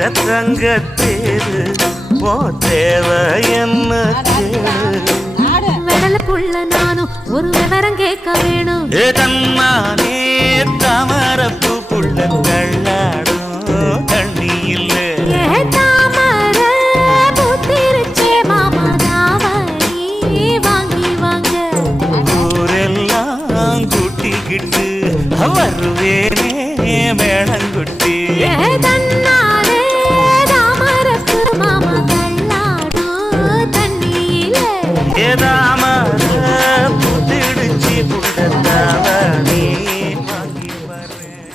நிக்கிற தங்கத்தேரு ஓ தேவை என்ன வெடல புள்ள நானும் ஒரு விவரம் கேட்க வேணும். தன்னானே தாமரப்பு புள்ள கள்ளாடும் தண்ணி இல்ல தாமர பூத்திருச்சே மாமா தாவணி வாங்கி வாங்க. ஊரெல்லாம் கூட்டிக்கிட்டு வருவேனே மேளங்குட்டி. தன்னாலே தாமரப்பு மாமா கள்ளாடும் தண்ணியில தாமர புத்திடுச்சி புட்டத்தாவணி வாங்கி வரேன்.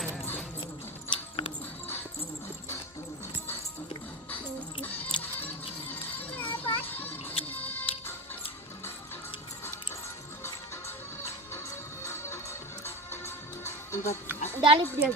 இப்படி